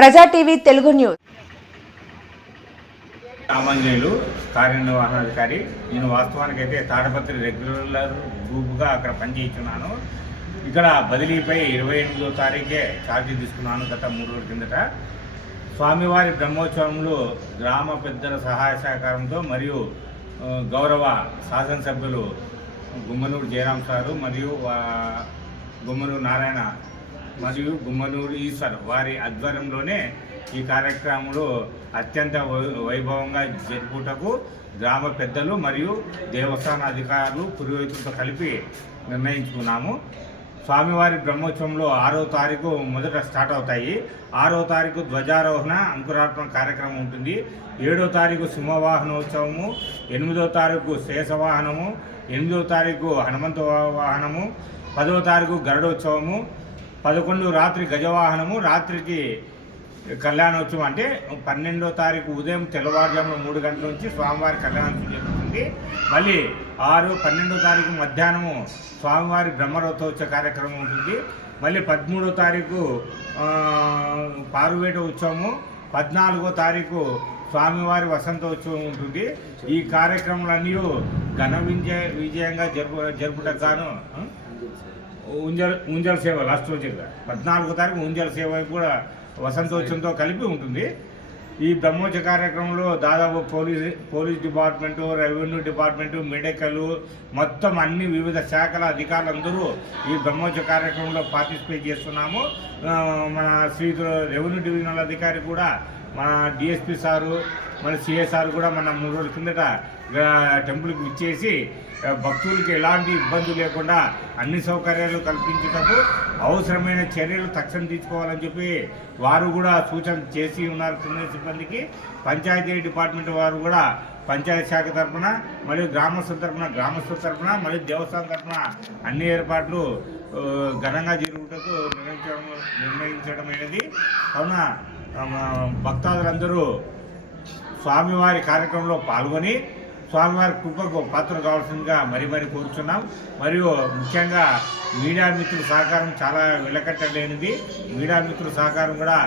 ప్రజా TV Telugu news. సామాన్యులు కార్యనిర్వహణాధికారి. నేను వాస్తవానికి అయితే తాడపత్రి రెగ్యులర్ గ్రూప్గా అక్కడ పనిచేస్తున్నాను. ఇక్కడ బదిలీపై ఇరవై ఎనిమిదో తారీఖే ఛార్జీ తీసుకున్నాను గత మూడు రోజుల కిందట. స్వామివారి బ్రహ్మోత్సవంలో గ్రామ పెద్దల సహాయ సహకారంతో మరియు గౌరవ శాసనసభ్యులు గుమ్మనూరు జయరాం సారు మరియు వా- గుమ్మనూరు నారాయణ మరియు గుమ్మనూరు ఈశ్వర్ వారి ఆధ్వర్యంలోనే ఈ కార్యక్రమంలో అత్యంత వై- వైభవంగా జరుపుటకు గ్రామ పెద్దలు మరియు దేవస్థాన అధికారులు పురోహితులతో కలిపి నిర్ణయించుకున్నాము. స్వామివారి బ్రహ్మోత్సవంలో ఆరో తారీఖు మొదట స్టార్ట్ అవుతాయి. ఆరో తారీఖు ధ్వజారోహణ అంకురార్పణ కార్యక్రమం ఉంటుంది. ఏడో తారీఖు సింహవాహనోత్సవము ఎనిమిదో తారీఖు శేషవాహనము ఎనిమిదో తారీఖు హనుమంత వాహనము పదో తారీఖు గరుడోత్సవము పదకొండు రాత్రి గజవాహనము రాత్రికి కళ్యాణోత్సవం అంటే పన్నెండో తారీఖు ఉదయం తెల్లవారుజామున మూడు గంటల నుంచి స్వామివారి కళ్యాణోత్సవం జరుగుతుంది. మళ్ళీ ఆరు పన్నెండో తారీఖు మధ్యాహ్నము స్వామివారి బ్రహ్మరథోత్సవ కార్యక్రమం ఉంటుంది. మళ్ళీ పదమూడో తారీఖు పారువేట ఉత్సవము. పద్నాలుగో తారీఖు స్వామివారి వసంతోత్సవం ఉంటుంది. ఈ కార్యక్రమాలన్నీ ఘన విజయ విజయంగా జరుపు జరుపుటకు గాను ఉంజల్ ఉంజల సేవ లాస్ట్ రోజు పద్నాలుగో తారీఖు ఉంజల సేవ కూడా వసంతోత్సవంతో కలిపి ఉంటుంది. ఈ బ్రహ్మోత్స కార్యక్రమంలో దాదాపు police police department revenue department medical మొత్తం అన్ని వివిధ శాఖల అధికారులందరూ ఈ బ్రహ్మోత్స కార్యక్రమంలో పార్టిసిపేట్ చేస్తున్నాము. మన శ్రీ రెవెన్యూ డివిజనల్ అధికారి కూడా మన డిఎస్పి సారు మన సిఎస్ఆర్ కూడా మన మూడు రోజుల కిందట టెంపుల్కి ఇచ్చేసి భక్తులకి ఎలాంటి ఇబ్బంది లేకుండా అన్ని సౌకర్యాలు కల్పించుటకు అవసరమైన చర్యలు తక్షణం తీసుకోవాలని చెప్పి వారు కూడా సూచన చేసి ఉన్నారు కింద సిబ్బందికి. పంచాయతీ డిపార్ట్మెంట్ వారు కూడా పంచాయతీ శాఖ తరఫున మరియు గ్రామస్తుల తరఫున గ్రామస్తుల తరఫున మరియు దేవస్థానం తరఫున అన్ని ఏర్పాట్లు ఘనంగా జరుగుటకు నిర్ణయించడం నిర్ణయించడం అనేది కావున భక్తాదులందరూ స్వామివారి కార్యక్రమంలో పాల్గొని స్వామివారి కృపకు పాత్రలు కావాల్సిందిగా మరీ మరీ కోరుచున్నాం. మరియు ముఖ్యంగా మీడియా మిత్రుల సహకారం చాలా వెలకట్టలేనిది. మీడియా మిత్రుల సహకారం కూడా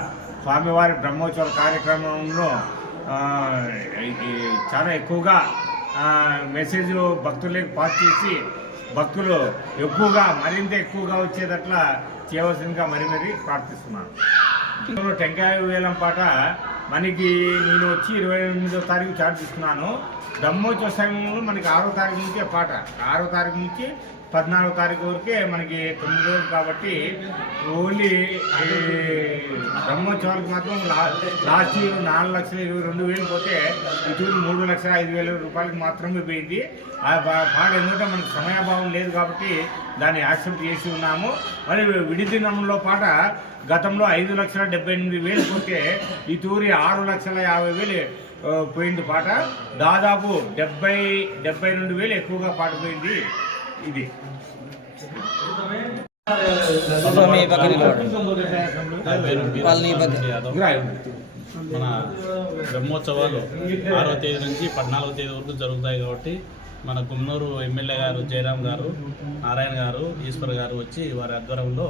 స్వామివారి బ్రహ్మోత్సవ కార్యక్రమంలో చాలా ఎక్కువగా మెసేజ్లు భక్తులకు పాస్ చేసి భక్తులు ఎక్కువగా మరింత ఎక్కువగా వచ్చేటట్లా చేయవలసిందిగా మరీ మరీ ప్రార్థిస్తున్నాను. టెంకాయ వేలం పాట మనకి నేను వచ్చి ఇరవై ఎనిమిదో తారీఖు చార్జ్ తీసుకున్నాను. బ్రహ్మోత్సవ సమయంలో మనకి ఆరో తారీఖు నుంచి ఆ పాట. ఆరో తారీఖు నుంచి పద్నాలుగో తారీఖు వరకే మనకి తొమ్మిది రోజులు కాబట్టి ఓన్లీ బ్రహ్మోత్సవాలకు మాత్రం లాస్ట్ ఇయర్ నాలుగు లక్షల ఇరవై రెండు వేలు పోతే ఇటు మూడు లక్షల ఐదు వేల రూపాయలకు మాత్రమే పోయింది. ఆ పా- పాట ఎందుకంటే మనకు సమయాభావం లేదు కాబట్టి దాన్ని యాక్సెప్ట్ చేసి ఉన్నాము. మరి విడిదినంలో పాట గతంలో ఐదు లక్షల డెబ్బై ఎనిమిది వేలు పోతే ఈ తూరి ఆరు లక్షల యాభై వేలు పోయింది పాట. దాదాపు డెబ్బై డెబ్బై రెండు వేలు ఎక్కువగా పాట పోయింది ఇది. మన బ్రహ్మోత్సవాలు ఆరో తేదీ నుంచి పద్నాలుగో తేదీ వరకు జరుగుతాయి కాబట్టి మన గుమ్మనూరు ఎమ్మెల్యే గారు జయరాం గారు నారాయణ గారు ఈశ్వర్ గారు వచ్చి వారి ఆధ్వర్యంలో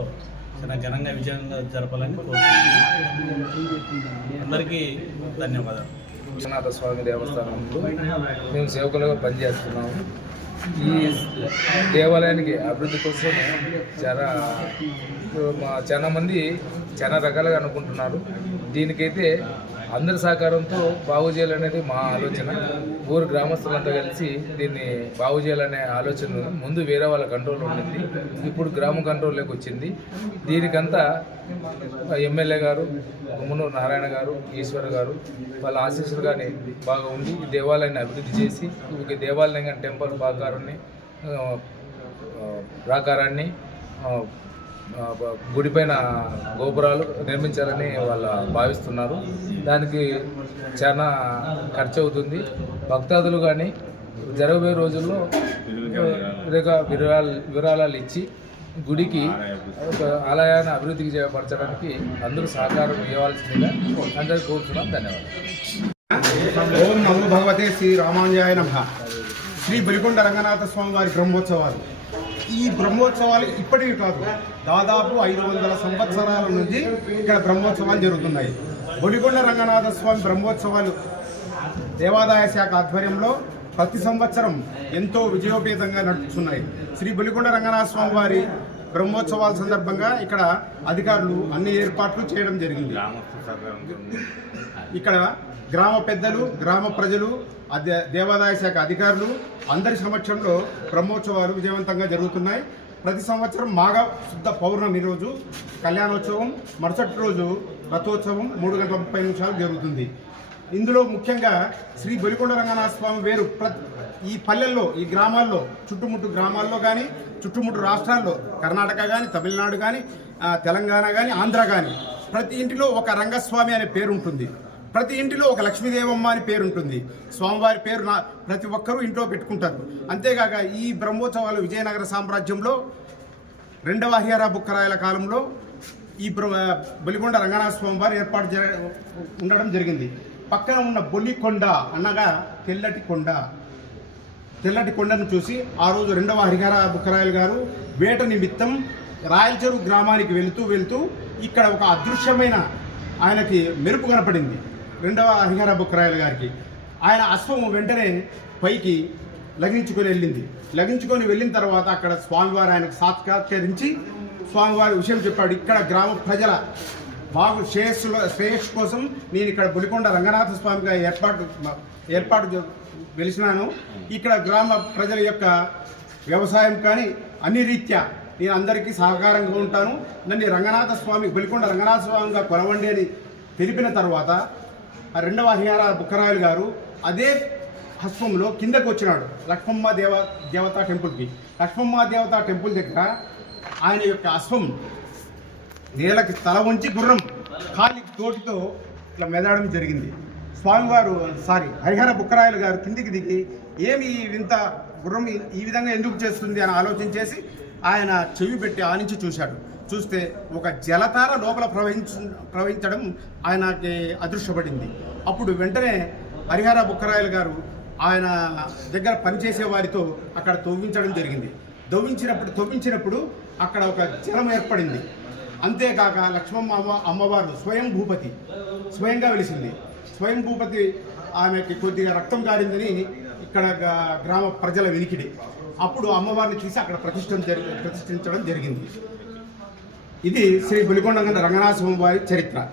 చాలా ఘనంగా విజయంగా జరపాలని కోరుతున్నాను అందరికీ ధన్యవాదాలు. విశ్వనాథ స్వామి దేవస్థానంలో మేము సేవకులుగా పనిచేస్తున్నాము. ఈ దేవాలయానికి అభివృద్ధి కోసం చాలా మా చాలా మంది చాలా రకాలుగా అనుకుంటున్నారు. దీనికైతే అందరి సహకారంతో బాగు చేయాలనేది మా ఆలోచన. ఊరు గ్రామస్తులంతా కలిసి దీన్ని బాగు చేయాలనే ఆలోచన ముందు వేరే వాళ్ళ కంట్రోల్ ఉండింది. ఇప్పుడు గ్రామ కంట్రోల్లోకి వచ్చింది. దీనికంతా ఎమ్మెల్యే గారు గుమ్మనూరు నారాయణ గారు ఈశ్వర్ గారు వాళ్ళ ఆశీస్సులు కానీ బాగా ఉండి ఈ దేవాలయాన్ని అభివృద్ధి చేసి ఈ దేవాలయం కానీ టెంపుల్ ప్రాకారాన్ని ప్రాకారాన్ని గుడిపైన గోపురాలు నిర్మించాలని వాళ్ళు భావిస్తున్నారు. దానికి చాలా ఖర్చు అవుతుంది భక్తాదులు కానీ జరగబోయే రోజుల్లో విరాళాలు విరాళాలు ఇచ్చి గుడికి ఒక ఆలయాన్ని అభివృద్ధికి చేపరచడానికి అందరూ సహకారం ఇవ్వాల్సిందిగా అందరూ కోరుతున్నాం. ధన్యవాదాలు. ఓం నమో భగవతే శ్రీ రామాంజాయ నమ. శ్రీ బలికొండ రంగనాథ స్వామి వారి బ్రహ్మోత్సవాలు. ఈ బ్రహ్మోత్సవాలు ఇప్పటివి కాదు దాదాపు ఐదు వందల సంవత్సరాల నుంచి ఇక్కడ బ్రహ్మోత్సవాలు జరుగుతున్నాయి. బొడిగొండ రంగనాథ స్వామి బ్రహ్మోత్సవాలు దేవాదాయ శాఖ ఆధ్వర్యంలో ప్రతి సంవత్సరం ఎంతో విజయోపేతంగా నడుస్తున్నాయి శ్రీ బొలికొండ రంగనాథ స్వామి వారి బ్రహ్మోత్సవాల సందర్భంగా ఇక్కడ అధికారులు అన్ని ఏర్పాట్లు చేయడం జరిగింది. ఇక్కడ గ్రామ పెద్దలు గ్రామ ప్రజలు దేవాదాయ శాఖ అధికారులు అందరి సమక్షంలో బ్రహ్మోత్సవాలు విజయవంతంగా జరుగుతున్నాయి. ప్రతి సంవత్సరం మాఘ శుద్ధ పౌర్ణమి రోజు కళ్యాణోత్సవం మరుసటి రోజు రథోత్సవం మూడు గంటల ముప్పై నిమిషాలు జరుగుతుంది. ఇందులో ముఖ్యంగా శ్రీ బొలికొండ రంగనాథ స్వామి వేరు ఈ పల్లెల్లో ఈ గ్రామాల్లో చుట్టుముట్టు గ్రామాల్లో కానీ చుట్టుముట్టు రాష్ట్రాల్లో కర్ణాటక కానీ తమిళనాడు కానీ తెలంగాణ కానీ ఆంధ్ర కానీ ప్రతి ఇంటిలో ఒక రంగస్వామి అనే పేరు ఉంటుంది. ప్రతి ఇంటిలో ఒక లక్ష్మీదేవమ్మ అని పేరు ఉంటుంది. స్వామివారి పేరు నా ప్రతి ఒక్కరూ ఇంట్లో పెట్టుకుంటారు. అంతేకాక ఈ బ్రహ్మోత్సవాలు విజయనగర సామ్రాజ్యంలో రెండవ హరిహర బుక్కరాయల కాలంలో ఈ బలిగొండ రంగనాథ స్వామి వారు ఏర్పాటు జర- ఉండడం జరిగింది. పక్కన ఉన్న బొలికొండ అనగా తెల్లటి కొండ. తెల్లటి కొండను చూసి ఆ రోజు రెండవ హరిహర బుక్కరాయలు గారు వేట నిమిత్తం రాయలచెరు గ్రామానికి వెళుతూ వెళుతూ ఇక్కడ ఒక అదృశ్యమైన ఆయనకి మెరుపు కనపడింది. రెండవ హరిహర బుక్కరాయలు గారికి. ఆయన అశ్వము వెంటనే పైకి లగించుకొని వెళ్ళింది. లగించుకొని వెళ్ళిన తర్వాత అక్కడ స్వామివారు ఆయనకు సాక్షాత్కరించి స్వామివారి విషయం చెప్పాడు. ఇక్కడ గ్రామ ప్రజల బాగు శ్రేయస్సులో శ్రేయస్సు కోసం నేను ఇక్కడ బులికొండ రంగనాథ స్వామిగా ఏర్పాటు ఏర్పాటు వెలిసినాను. ఇక్కడ గ్రామ ప్రజల యొక్క వ్యవసాయం కానీ అన్ని రీత్యా నేను అందరికీ సహకారంగా ఉంటాను. నన్ను రంగనాథ స్వామి బులికొండ రంగనాథ స్వామిగా కొలవండి అని తెలిపిన తర్వాత ఆ రెండవ హరిహార బుక్కరాయలు గారు అదే హస్వంలో కిందకు వచ్చినాడు. లక్ష్మమ్మ దేవ దేవతా టెంపుల్కి. లక్ష్మమ్మ దేవతా టెంపుల్ దగ్గర ఆయన యొక్క అశ్వం నేలకి తల ఉంచి గుర్రం ఖాళీ తోటితో ఇట్లా మెదడడం జరిగింది. స్వామివారు సారీ హరిహర బుక్కరాయలు గారు కిందికి దిగి ఏమి వింత గుర్రం ఈ- విధంగా ఎందుకు చేస్తుంది? అని ఆలోచన చేసి ఆయన చెవి పెట్టి ఆనించి చూశాడు. చూస్తే ఒక జలతార లోపల ప్రవహించ ప్రవహించడం ఆయనకి అదృశ్యపడింది. అప్పుడు వెంటనే హరిహర బుక్కరాయలు గారు ఆయన దగ్గర పనిచేసే వారితో అక్కడ తవ్వించడం జరిగింది. తవ్వించినప్పుడు తవ్వించినప్పుడు అక్కడ ఒక జలం ఏర్పడింది. అంతేకాక లక్ష్మమ్మ అమ్మ అమ్మవారు స్వయం భూపతి స్వయంగా వెలిసింది. స్వయం భూపతి ఆమెకి కొద్దిగా రక్తం కారిందని ఇక్కడ గ- గ్రామ ప్రజల వెనికిడి. అప్పుడు అమ్మవారిని తీసి అక్కడ ప్రతిష్టం ప్రతిష్ఠించడం జరిగింది. ఇది శ్రీ బులికొండ రంగనాథ స్వామి వారి చరిత్ర.